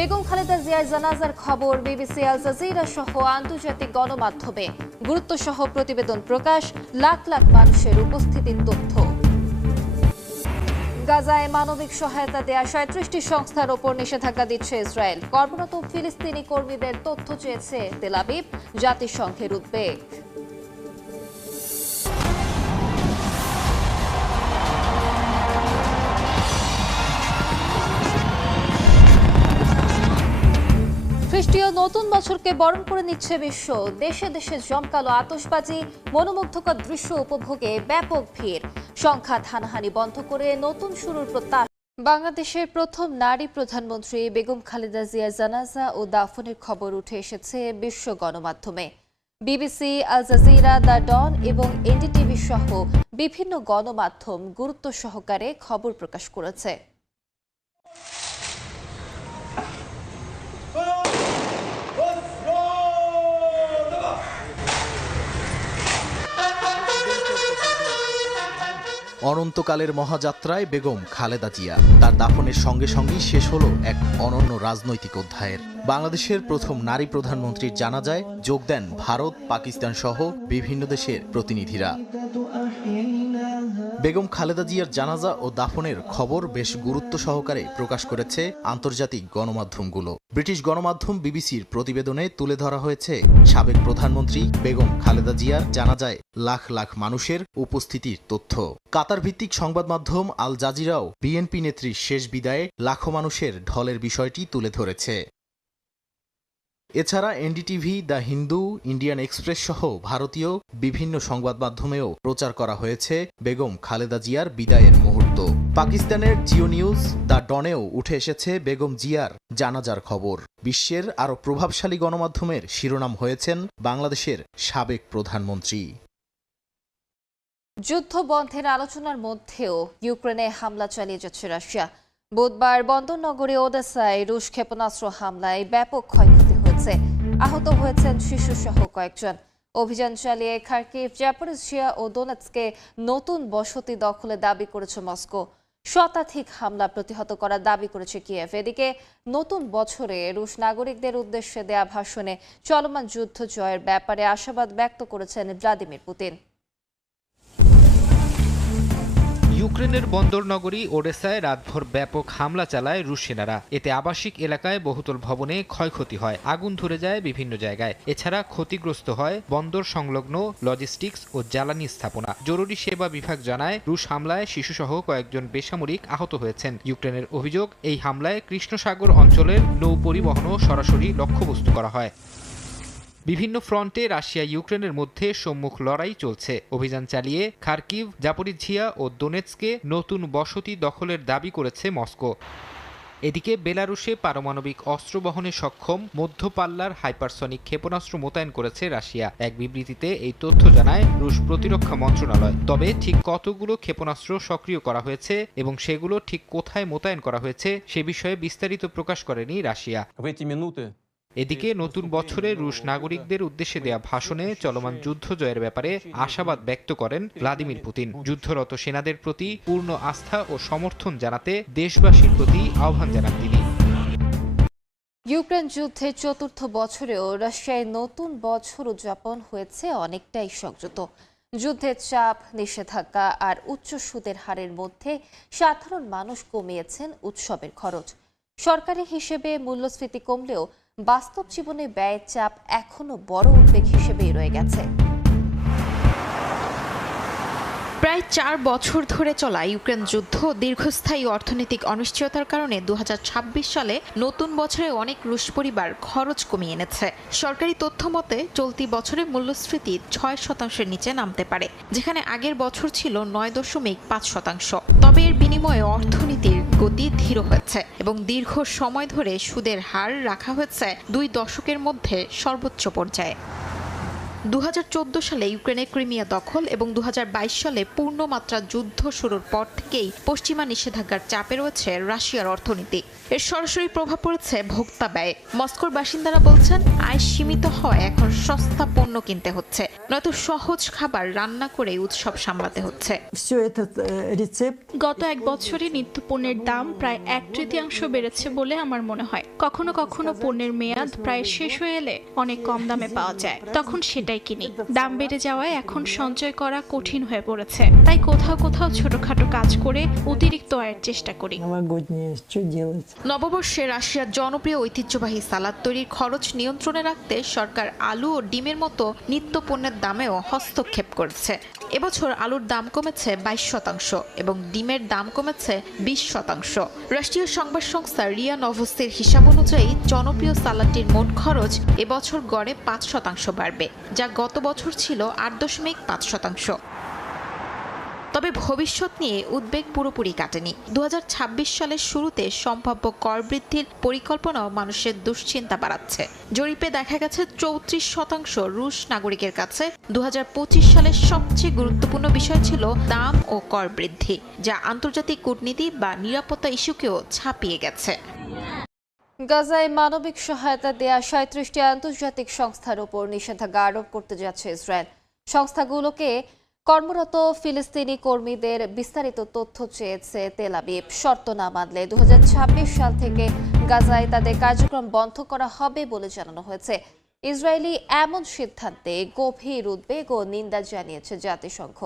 বেগম খালেদা জিয়ার জানাজার খবর বিবিসি, আল জাজিরা সহ আন্তর্জাতিক গণমাধ্যমে গুরুত্বসহ প্রতিবেদন প্রকাশ, লাখ লাখ মানুষের উপস্থিতির তথ্য। গাজায় মানবিক সহায়তা দেয়া ৩৭টি সংস্থার ওপর নিষেধাজ্ঞা দিচ্ছে ইসরায়েল। কর্মরত ফিলিস্তিনি কর্মীদের তথ্য চেয়েছে তেল আবিব, জাতিসংঘের উদ্বেগ। খ্রিস্টীয় নতুন বছরকে বরণ করে নিচ্ছে বিশ্ব। দেশে দেশে জমকালো আতশবাজি, মনোমুগ্ধকর দৃশ্য উপভোগে ব্যাপক ভিড়। সংঘাত হানাহানি বন্ধ করে নতুন শুরুর প্রত্যাশা। বাংলাদেশের প্রথম নারী প্রধানমন্ত্রী বেগম খালেদা জিয়ার জানাজা ও দাফনের খবর উঠে এসেছে বিশ্ব গণমাধ্যমে। বিবিসি, আল জাজিরা, দ্য ডন এবং এনডিটিভি সহ বিভিন্ন গণমাধ্যম গুরুত্ব সহকারে খবর প্রকাশ করেছে। অনন্তকালের মহাযাত্রায় বেগম খালেদা জিয়া, তার দাফনের সঙ্গে সঙ্গেই শেষ হলো এক অনন্য রাজনৈতিক অধ্যায়ের। বাংলাদেশের প্রথম নারী প্রধানমন্ত্রীর জানাজায় যোগ দেন ভারত, পাকিস্তান সহ বিভিন্ন দেশের প্রতিনিধিরা। বেগম খালেদা জিয়ার জানাজা ও দাফনের খবর বেশ গুরুত্ব সহকারে প্রকাশ করেছে আন্তর্জাতিক গণমাধ্যমগুলো। ব্রিটিশ গণমাধ্যম বিবিসির প্রতিবেদনে তুলে ধরা হয়েছে সাবেক প্রধানমন্ত্রী বেগম খালেদা জিয়ার জানাজায় লাখ লাখ মানুষের উপস্থিতির তথ্য। কাতার ভিত্তিক সংবাদ মাধ্যম আল জাজিরাও বিএনপি নেত্রীর শেষ বিদায়ে লাখো মানুষের ঢলের বিষয়টি তুলে ধরেছে। এছাড়া NDTV, the Hindu, Indian express সহ ভারতীয় বিভিন্ন সংবাদ মাধ্যমেও প্রচার করা হয়েছে বেগম খালেদা জিয়ার বিদায়ের মুহূর্ত। পাকিস্তানের জিও নিউজ, দ্য ডনেও উঠে এসেছে বেগম জিয়ার জানাজার খবর। বিশ্বের আরও প্রভাবশালী গণমাধ্যমের শিরোনাম হয়েছেন বাংলাদেশের সাবেক প্রধানমন্ত্রী। যুদ্ধ বন্ধের আলোচনার মধ্যেও ইউক্রেনে হামলা চালিয়ে যাচ্ছে রাশিয়া। বুধবার বন্দরনগরী ওডেসায় রুশ ক্ষেপণাস্ত্র হামলায় ব্যাপক ক্ষয়ক্ষতি হয়েছে। আহত হয়েছেন শিশুসহ কয়েকজন। অভিযান চালিয়ে খার্কিভ, জাপোরিজিয়া ও দোনেৎস্কে নতুন বসতি দখলে দাবি করেছে মস্কো। শতাধিক হামলা প্রতিহত করার দাবি করেছে কিয়েভ। এদিকে নতুন বছরে রুশ নাগরিকদের উদ্দেশ্যে দেয়া ভাষণে চলমান যুদ্ধ জয়ের ব্যাপারে আশাবাদ ব্যক্ত করেছেন ভ্লাদিমির পুতিন। ইউক্রেনের বন্দর নগরী ওডেসায় রাতভর ব্যাপক হামলা চালায় রুশ সেনারা। এতে আবাসিক এলাকায় বহুতল ভবনে ক্ষয়ক্ষতি হয়, আগুন ধরে যায় বিভিন্ন জায়গায়। এছাড়া ক্ষতিগ্রস্ত হয় বন্দর সংলগ্ন লজিস্টিক্স ও জ্বালানি স্থাপনা। জরুরি সেবা বিভাগ জানায়, রুশ হামলায় শিশুসহ কয়েকজন বেসামরিক আহত হয়েছেন। ইউক্রেনের অভিযোগ, এই হামলায় কৃষ্ণসাগর অঞ্চলের নৌ পরিবহনও সরাসরি লক্ষ্যবস্তু করা হয়। বিভিন্ন ফ্রন্টে রাশিয়া ইউক্রেনের মধ্যে সম্মুখ লড়াই চলছে। অভিযান চালিয়ে খার্কিভ, জাপোরিজিয়া ও দোনেৎস্কে নতুন বসতি দখলের দাবি করেছে মস্কো। এদিকে বেলারুশে পারমাণবিক অস্ত্র বহনে সক্ষম মধ্যপাল্লার হাইপারসনিক ক্ষেপণাস্ত্র মোতায়েন করেছে রাশিয়া। এক বিবৃতিতে এই তথ্য জানায় রুশ প্রতিরক্ষা মন্ত্রণালয়। তবে ঠিক কতগুলো ক্ষেপণাস্ত্র সক্রিয় করা হয়েছে এবং সেগুলো ঠিক কোথায় মোতায়েন করা হয়েছে সে বিষয়ে বিস্তারিত প্রকাশ করেনি রাশিয়া। এদিকে নতুন বছরে রুশ নাগরিকদের উদ্দেশ্যে দেয়া ভাষণে চলমান যুদ্ধ জয়ের ব্যাপারে আশাবাদ ব্যক্ত করেন ভ্লাদিমির পুতিন। যুদ্ধরত সেনাদের প্রতি পূর্ণ আস্থা ও সমর্থন জানাতে দেশবাসীর প্রতি আহ্বান জানান তিনি। ইউক্রেন যুদ্ধের চতুর্থ বছরেও রাশিয়ায় নতুন বছর উদযাপন হয়েছে অনেকটাই সংযত। যুদ্ধের চাপ, নিষেধাজ্ঞা আর উচ্চ সুদের হারের মধ্যে সাধারণ মানুষ কমিয়েছেন উৎসবের খরচ। সরকারি হিসেবে মূল্যস্ফীতি কমলেও বাস্তব জীবনে ব্যয়ের চাপ এখনো বড় উদ্বেগ হিসেবেই রয়ে গেছে। প্রায় 4 বছর ধরে চলা ইউক্রেন যুদ্ধ দীর্ঘস্থায়ী অর্থনৈতিক অনিশ্চয়তার কারণে 2026 সালে নতুন বছরে অনেক রুশ পরিবার খরচ কমিয়ে এনেছে। সরকারি তথ্য মতে চলতি বছরে মূল্যস্ফীতি 6% নিচে নামতে পারে, যেখানে আগের বছর ছিল 9.5%। তবে এর বিনিময়ে অর্থনীতির গতি ধীর হয়েছে এবং দীর্ঘ সময় ধরে সুদের হার রাখা হয়েছে 2 দশকের মধ্যে সর্বোচ্চ পর্যায়ে। 2014 সালে ইউক্রেনের ক্রিমিয়া দখল এবং 2022 সালে পূর্ণমাত্রা যুদ্ধ শুরুর পর থেকেই পশ্চিমা নিষেধাজ্ঞার চাপে রয়েছে রাশিয়ার অর্থনীতি। এর সরাসরি প্রভাব পড়েছে ভোক্তা ব্যয়ে। মস্কোর বাসিন্দারা বলছেন, আয় সীমিত হয় এখন সস্তা পণ্য কিনতে হচ্ছে, নয়তো সহজ খাবার রান্না করে উৎসব সামলাতে হচ্ছে। গত 1 বছরে নিত্যপণ্যের দাম প্রায় 1/3 বেড়েছে বলে আমার মনে হয়। কখনো কখনো পণ্যের মেয়াদ প্রায় শেষ হয়ে এলে অনেক কম দামে পাওয়া যায়, তখন সেটাই কিনি। দাম বেড়ে যাওয়ায় এখন সঞ্চয় করা কঠিন হয়ে পড়েছে, তাই কোথাও কোথাও ছোটখাটো কাজ করে অতিরিক্ত আয়ের চেষ্টা করি। নববর্ষে রাশিয়ার জনপ্রিয় ঐতিহ্যবাহী সালাদ তৈরির খরচ নিয়ন্ত্রণে রাখতে সরকার আলু ও ডিমের মতো নিত্য পণ্যের দামেও হস্তক্ষেপ করেছে। এবছর আলুর দাম কমেছে 22% এবং ডিমের দাম কমেছে 20%। রাষ্ট্রীয় সংবাদ সংস্থা রিয়া নভোস্তির হিসাব অনুযায়ী জনপ্রিয় সালাদটির মোট খরচ এবছর গড়ে 5% বাড়বে, যা গত বছর ছিল 8.5%। তবে ভবিষ্যৎ নিয়ে উদ্বেগ পুরোপুরি কাটেনি। 2026 সালের শুরুতে সম্ভাব্য কর বৃদ্ধির পরিকল্পনাও মানুষের দুশ্চিন্তা বাড়াচ্ছে। জরিপে দেখা গেছে 34% রুশ নাগরিকের কাছে 2025 সালের সবচেয়ে গুরুত্বপূর্ণ বিষয় ছিল দাম ও কর বৃদ্ধি, যা আন্তর্জাতিক কূটনীতি বা নিরাপত্তা ইস্যুকেও ছাপিয়ে গেছে। গাজায় মানবিক সহায়তা দেয়া 37টি আন্তর্জাতিক সংস্থার উপর নিষেধাজ্ঞা আরোপ করতে যাচ্ছে ইসরায়েল। সংস্থাগুলোকে কর্মরত ফিলিস্তিনি কর্মীদের বিস্তারিত তথ্য চেয়েছে তেল আবিব। শর্ত না মানলে 2026 সাল থেকে গাজায় তাদের কার্যক্রম বন্ধ করা হবে বলে জানানো হয়েছে। ইসরায়েলি এমন সিদ্ধান্তে গভীর উদ্বেগ ও নিন্দা জানিয়েছে জাতিসংঘ।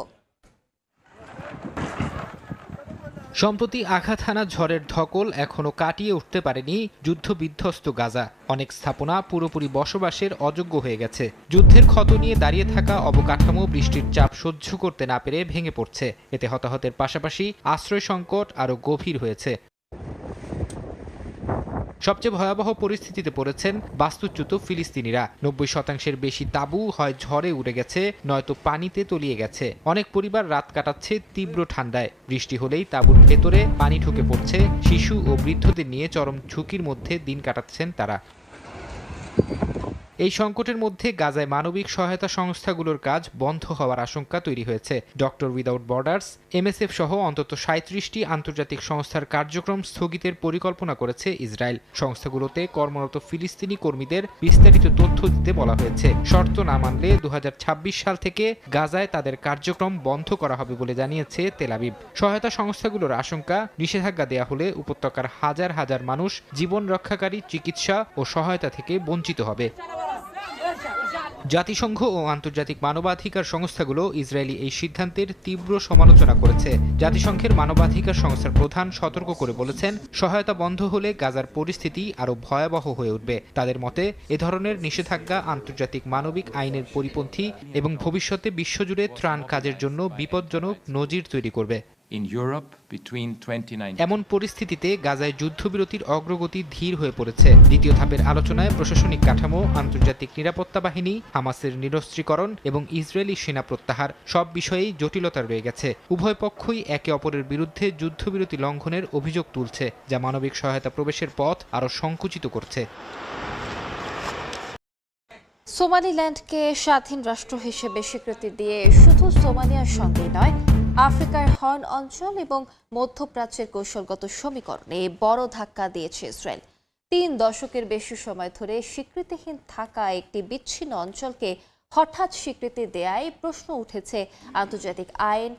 সম্প্রতি আঘাত হানা ঝড়ের ধকল এখনো কাটিয়ে উঠতে পারেনি যুদ্ধবিধ্বস্ত গাজা। অনেক স্থাপনা পুরোপুরি বসবাসের অযোগ্য হয়ে গেছে। যুদ্ধের ক্ষত নিয়ে দাঁড়িয়ে থাকা অবকাঠামো বৃষ্টির চাপ সহ্য করতে না পেরে ভেঙে পড়ছে। এতে হতাহতের পাশাপাশি আশ্রয় সংকট আরও গভীর হয়েছে। সবচেয়ে ভয়াবহ পরিস্থিতিতে পড়েছেন বাস্তুচ্যুত ফিলিস্তিনিরা। 90% বেশি তাঁবু হয় ঝড়ে উড়ে গেছে, নয়তো পানিতে তলিয়ে গেছে। অনেক পরিবার রাত কাটাচ্ছে তীব্র ঠান্ডায়। বৃষ্টি হলেই তাঁবুর ভেতরে পানি ঢুকে পড়ছে। শিশু ও বৃদ্ধদের নিয়ে চরম ঝুঁকির মধ্যে দিন কাটাচ্ছেন তারা। এই সংকটের মধ্যে গাজায় মানবিক সহায়তা সংস্থাগুলোর কাজ বন্ধ হওয়ার আশঙ্কা তৈরি হয়েছে। ডক্টর উইদাউট বর্ডার্স, MSF সহ অন্তত 37টি আন্তর্জাতিক সংস্থার কার্যক্রম স্থগিতের পরিকল্পনা করেছে ইসরায়েল। সংস্থাগুলোতে কর্মরত ফিলিস্তিনি কর্মীদের বিস্তারিত তথ্য দিতে বলা হয়েছে। শর্ত না মানলে 2026 সাল থেকে গাজায় তাদের কার্যক্রম বন্ধ করা হবে বলে জানিয়েছে তেল আবিব। সহায়তা সংস্থাগুলোর আশঙ্কা, নিষেধাজ্ঞা দেয়া হলে উপত্যকার হাজার হাজার মানুষ জীবন রক্ষাকারী চিকিৎসা ও সহায়তা থেকে বঞ্চিত হবে। জাতিসংঘ ও আন্তর্জাতিক মানবাধিকার সংস্থাগুলো ইসরায়েলি এই সিদ্ধান্তের তীব্র সমালোচনা করেছে। জাতিসংঘের মানবাধিকার সংস্থার প্রধান সতর্ক করে বলেছেন, সহায়তা বন্ধ হলে গাজার পরিস্থিতি আরও ভয়াবহ হয়ে উঠবে। তাদের মতে এ ধরনের নিষেধাজ্ঞা আন্তর্জাতিক মানবিক আইনের পরিপন্থী এবং ভবিষ্যতে বিশ্বজুড়ে ত্রাণ কাজের জন্য বিপজ্জনক নজির তৈরি করবে। এমন পরিস্থিতিতে গাজায় যুদ্ধবিরতির অগ্রগতি ধীর হয়ে পড়েছে। দ্বিতীয় ধাপের আলোচনায় প্রশাসনিক কাঠামো, আন্তর্জাতিক নিরাপত্তা বাহিনী, হামাসের নিরস্ত্রীকরণ এবং ইসরায়েলি সেনা প্রত্যাহার সব বিষয়েই জটিলতা রয়ে গেছে। উভয় পক্ষই একে অপরের বিরুদ্ধে যুদ্ধবিরতি লঙ্ঘনের অভিযোগ তুলছে, যা মানবিক সহায়তা প্রবেশের পথ আরও সংকুচিত করছে। সোমালিল্যান্ডকে স্বাধীন রাষ্ট্র হিসেবে স্বীকৃতি দিয়ে শুধু সোমালিয়ার সঙ্গেই নয়, আফ্রিকার হর্ন অঞ্চল এবং মধ্যপ্রাচ্যের কৌশলগত সমীকরণে বড় ধাক্কা দিয়েছে ইসরায়েল। 3 দশকের বেশি সময় ধরে স্বীকৃতিহীন থাকা একটি বিচ্ছিন্ন অঞ্চলকে হঠাৎ স্বীকৃতি দেয়ায় প্রশ্ন উঠেছে আন্তর্জাতিক আইন,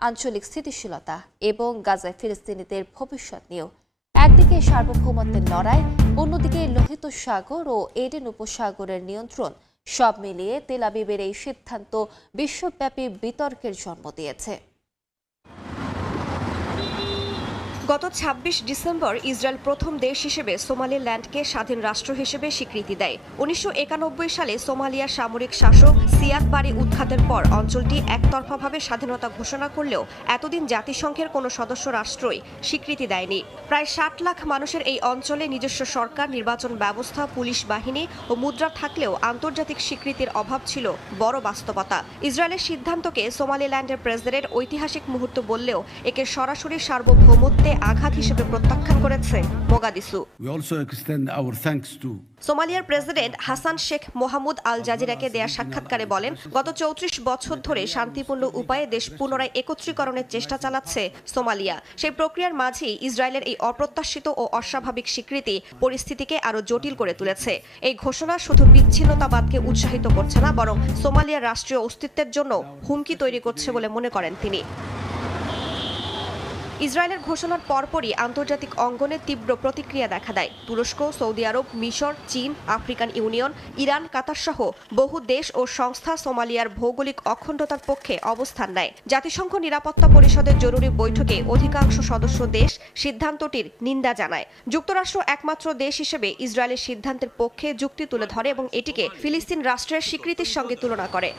আঞ্চলিক স্থিতিশীলতা এবং গাজায় ফিলিস্তিনিদের ভবিষ্যৎ নিয়েও। একদিকে সার্বভৌমত্বের লড়াই, অন্যদিকে লোহিত সাগর ও এডেন উপসাগরের নিয়ন্ত্রণ, সব মিলিয়ে তেল আবিবের এই সিদ্ধান্ত বিশ্বব্যাপী বিতর্কের জন্ম দিয়েছে। গত 26 ডিসেম্বর ইসরায়েল প্রথম দেশ হিসেবে সোমালিল্যান্ডকে স্বাধীন রাষ্ট্র হিসেবে স্বীকৃতি দেয়। 1991 সালে সোমালিয়ার সামরিক শাসক সিয়াদ বারি উৎখাতের পর অঞ্চলটি একতরফাভাবে স্বাধীনতা ঘোষণা করলেও এতদিন জাতিসংঘের কোনো সদস্য রাষ্ট্রই স্বীকৃতি দেয়নি। প্রায় 60 লাখ মানুষের এই অঞ্চলে নিজস্ব সরকার, নির্বাচন ব্যবস্থা, পুলিশ বাহিনী ও মুদ্রা থাকলেও আন্তর্জাতিক স্বীকৃতির অভাব ছিল বড় বাস্তবতা। ইসরায়েলের সিদ্ধান্তকে সোমালিল্যান্ডের প্রেসিডেন্ট ঐতিহাসিক মুহূর্ত বললেও একে সরাসরি সার্বভৌমত্বে আঘাত হিসেবে প্রত্যাখ্যান করেছে Mogadishu. We also extend our thanks to সোমালিয়ার প্রেসিডেন্ট হাসান শেখ মোহাম্মদ আল জাজিরাকে দেয়া সাক্ষাৎকারে বলেন, গত ৩৪ বছর ধরে শান্তিপূর্ণ উপায়ে দেশ পুনরায় একত্রীকরণের চেষ্টা চালাচ্ছে সোমালিয়া। সেই প্রক্রিয়ার মাঝেই ইসরায়েলের এই অপ্রত্যাশিত ও অস্বাভাবিক স্বীকৃতি পরিস্থিতিকে আরও জটিল করে তুলেছে। এই ঘোষণা শুধু বিচ্ছিন্নতাবাদকে উৎসাহিত করছে না, বরং সোমালিয়ার রাষ্ট্রীয় অস্তিত্বের জন্য হুমকি তৈরি করছে বলে মনে করেন তিনি। ইসরায়েলের ঘোষণার পরপরই আন্তর্জাতিক অঙ্গনে তীব্র প্রতিক্রিয়া দেখা দেয়। তুরস্ক, সৌদি আরব, মিশর, চীন, আফ্রিকান ইউনিয়ন, ইরান, কাতার সহ বহু দেশ ও সংস্থা সোমালিয়ার ভৌগোলিক অখণ্ডতার পক্ষে অবস্থান নেয়। জাতিসংঘ নিরাপত্তা পরিষদের জরুরি বৈঠকে অধিকাংশ সদস্য দেশ সিদ্ধান্তটির নিন্দা জানায়। যুক্তরাষ্ট্র একমাত্র দেশ হিসেবে ইসরায়েলের সিদ্ধান্তের পক্ষে যুক্তি তুলে ধরে এবং এটিকে ফিলিস্তিন রাষ্ট্রের স্বীকৃতির সঙ্গে তুলনা করে।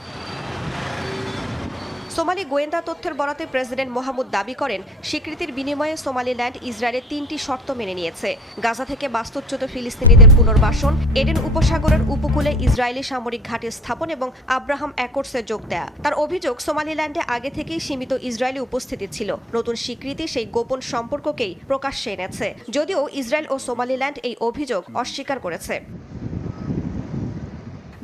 সোমালি গোয়েন্দা তথ্যের বরাতে প্রেসিডেন্ট মোহাম্মদ দাবি করেন, স্বীকৃতির বিনিময়ে সোমালিল্যান্ড ইসরায়েলের ৩টি শর্ত মেনে নিয়েছে: গাজা থেকে বাস্তুচ্যুত ফিলিস্তিনিদের পুনর্বাসন, এডেন উপসাগরের উপকূলে ইসরায়েলি সামরিক ঘাঁটি স্থাপন এবং আব্রাহাম অ্যাকর্ডসে যোগ দেয়া। তার অভিযোগ, সোমালিল্যান্ডে আগে থেকেই সীমিত ইসরায়েলি উপস্থিতি ছিল। নতুন স্বীকৃতি সেই গোপন সম্পর্ককেই প্রকাশ্যে এনেছে, যদিও ইসরায়েল ও সোমালিল্যান্ড এই অভিযোগ অস্বীকার করেছে।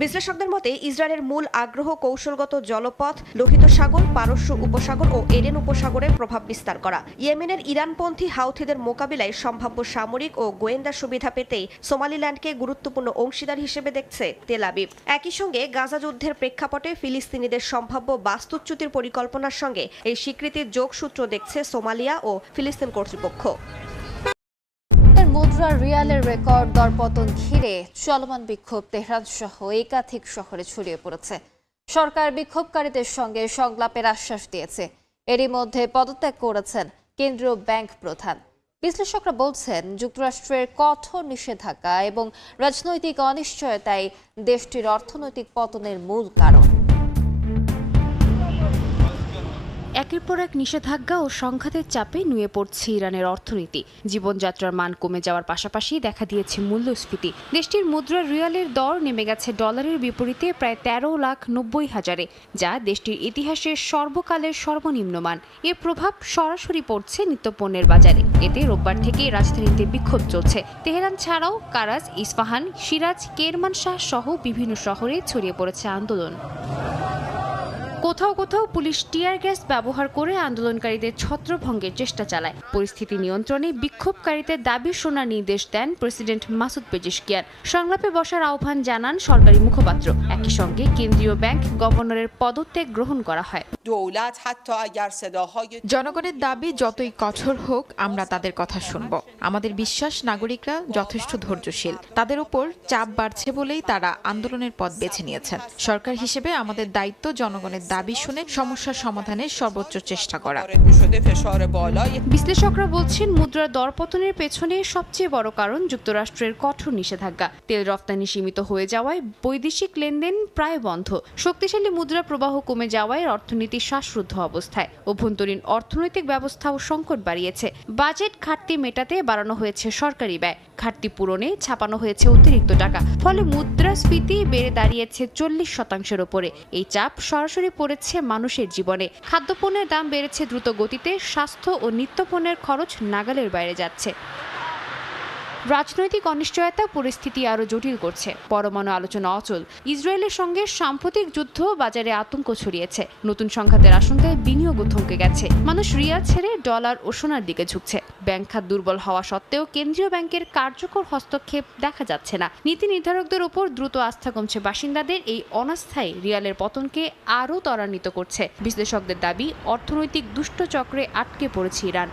বিশ্লেষকদের মতে ইসরায়েলের মূল আগ্রহ কৌশলগত জলপথ, লোহিত সাগর, পারস্য উপসাগর ও এডেন উপসাগরের প্রভাব বিস্তার করা। ইয়েমেনের ইরানপন্থী হাউথিদের মোকাবিলায় সম্ভাব্য সামরিক ও গোয়েন্দা সুবিধা পেতেই সোমালিল্যান্ডকে গুরুত্বপূর্ণ অংশীদার হিসেবে দেখছে তেল আবিব। একই সঙ্গে গাজা যুদ্ধের প্রেক্ষাপটে ফিলিস্তিনিদের সম্ভাব্য বাস্তুচ্যুতির পরিকল্পনার সঙ্গে এই স্বীকৃতির যোগসূত্র দেখছে সোমালিয়া ও ফিলিস্তিন কর্তৃপক্ষ। মুদ্রা রিয়ালের রেকর্ড দরপতন ঘিরে চলমান বিক্ষোভ তেহরান সহ একাধিক শহরে ছড়িয়ে পড়েছে। সরকার বিক্ষোভকারীদের সঙ্গে সংলাপের আশ্বাস দিয়েছে। এরই মধ্যে পদত্যাগ করেছেন কেন্দ্রীয় ব্যাংক প্রধান। বিশ্লেষকরা বলছেন, যুক্তরাষ্ট্রের কঠোর নিষেধাজ্ঞা এবং রাজনৈতিক অনিশ্চয়তাই দেশটির অর্থনৈতিক পতনের মূল কারণ। একের পর এক নিষেধাজ্ঞা ও সংঘাতের চাপে নুয়ে পড়ছে ইরানের অর্থনীতি। জীবনযাত্রার মান কমে যাওয়ার পাশাপাশি দেখা দিয়েছে মূল্যস্ফীতি। দেশটির মুদ্রা রিয়ালের দর নেমে গেছে ডলারের বিপরীতে প্রায় 13,90,000-এ, যা দেশটির ইতিহাসের সর্বকালের সর্বনিম্ন মান। এর প্রভাব সরাসরি পড়ছে নিত্যপণ্যের বাজারে। এতে রোববার থেকে রাজধানীতে বিক্ষোভ চলছে। তেহরান ছাড়াও কারাজ, ইস্পাহান, সিরাজ, কেরমানশাহ সহ বিভিন্ন শহরে ছড়িয়ে পড়েছে আন্দোলন। কোথাও কোথাও পুলিশ টিয়ার গ্যাস ব্যবহার করে আন্দোলনকারীদের ছত্রভঙ্গের চেষ্টা চালায়। পরিস্থিতি নিয়ন্ত্রণে বিক্ষোভকারীদের দাবি শোনার নির্দেশ দেন প্রেসিডেন্ট মাসুদ পেজেশকিয়ান। সংলাপে বসার আহ্বান জানান সরকারি মুখপাত্র। একই সঙ্গে কেন্দ্রীয় ব্যাংক গভর্নরের পদত্যাগ গ্রহণ করা হয়। জনগণের দাবি যতই কঠোর হোক, আমরা তাদের কথা শুনব। আমাদের বিশ্বাস, নাগরিকরা যথেষ্ট ধৈর্যশীল। তাদের উপর চাপ বাড়ছে বলেই তারা আন্দোলনের পথ বেছে নিয়েছেন। সরকার হিসেবে আমাদের দায়িত্ব জনগণের দাবি শুনে সমস্যার সমাধানের সর্বোচ্চ চেষ্টা করা। বিশ্লেষকরা বলছেন, মুদ্রার দরপতনের পেছনে সবচেয়ে বড় কারণ যুক্তরাষ্ট্রের কঠোর নিষেধাজ্ঞা। তেল রপ্তানি সীমিত হয়ে যাওয়ায় বৈদেশিক লেনদেন প্রায় বন্ধ। শক্তিশালী মুদ্রা প্রবাহ কমে যাওয়ায় অর্থনীতি শ্বাসরুদ্ধ অবস্থায়। অভ্যন্তরীণ অর্থনৈতিক ব্যবস্থাও সংকট বাড়িয়েছে। বাজেট ঘাটতি মেটাতে বাড়ানো হয়েছে সরকারি ব্যয়। ঘাটতি পূরণে ছাপানো হয়েছে অতিরিক্ত টাকা। ফলে মুদ্রাস্ফীতি বেড়ে দাঁড়িয়েছে 40%-এর ওপরে। এই চাপ সরাসরি পড়েছে মানুষের জীবনে। খাদ্যপণ্যের দাম বেড়েছে দ্রুত গতিতে। স্বাস্থ্য ও নিত্যপণ্যের খরচ নাগালের বাইরে যাচ্ছে। রাজনৈতিক অনিশ্চয়তা পরিস্থিতি আরও জটিল করছে। পরমাণু আলোচনা অচল। ইসরায়েলের সঙ্গে সাম্প্রতিক যুদ্ধ বাজারে আতঙ্ক ছড়িয়েছে। নতুন সংঘাতের আশঙ্কায় বিনিয়োগও থমকে গেছে। মানুষ রিয়াল ছেড়ে ডলার ও সোনার দিকে ঝুঁকছে। ব্যাংক খাত দুর্বল হওয়া সত্ত্বেও কেন্দ্রীয় ব্যাংকের কার্যকর হস্তক্ষেপ দেখা যাচ্ছে না। নীতি নির্ধারকদের উপর দ্রুত আস্থা কমছে বাসিন্দাদের। এই অনাস্থায় রিয়ালের পতনকে আরও ত্বরান্বিত করছে। বিশ্লেষকদের দাবি, অর্থনৈতিক দুষ্টচক্রে আটকে পড়েছে ইরান।